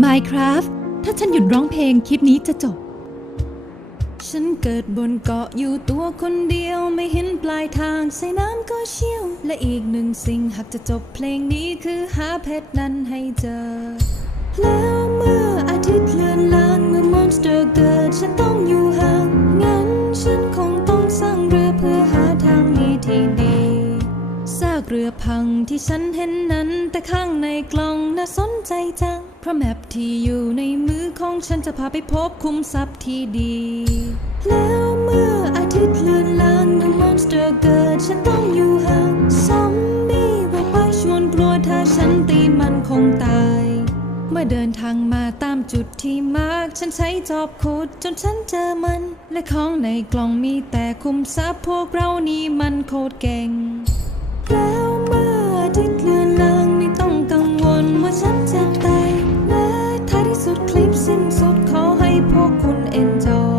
Minecraft ถ้าฉันหยุดร้องเพลงคลิปนี้จะจบฉันเกิดบนเกาะอยู่ตัวคนเดียวไม่เห็นปลายทางใส่น้ำก็เชี่ยวและอีกหนึ่งสิ่งหากจะจบเพลงนี้คือหาเพชรนั้นให้เจอแล้วเมื่ออาทิตย์เลือนลางเมื่อมอนสเตอร์เกิดฉันต้องอยู่ห่างงั้นฉันคงต้องสร้างเรือเพื่อหาทางหนีที่ดีซากเรือพังที่ฉันเห็นนั้นแต่ข้างในกล่องน่าสนใจจังเพราะแมปที่อยู่ในมือของฉันจะพาไปพบคุมทรัพย์ที่ดีแล้วเมื่ออาทิตย์เลือนลางเมื่อมอนสเตอร์เกิดฉันต้องอยู่ห่างซอมบี้บอกไปชวนกลัวถ้าฉันตีมันคงตายเมื่อเดินทางมาตามจุดที่มาร์กฉันใช้จอบขุดจนฉันเจอมันและของในกล่องมีแต่คุมทรัพย์พวกเรานี่มันโคตรเก่งแล้วเมื่ออาทิตย์เลือนลางไม่ต้องกังวลว่าฉันจะตายและท้ายที่สุดคลิปสิ้นสุดขอ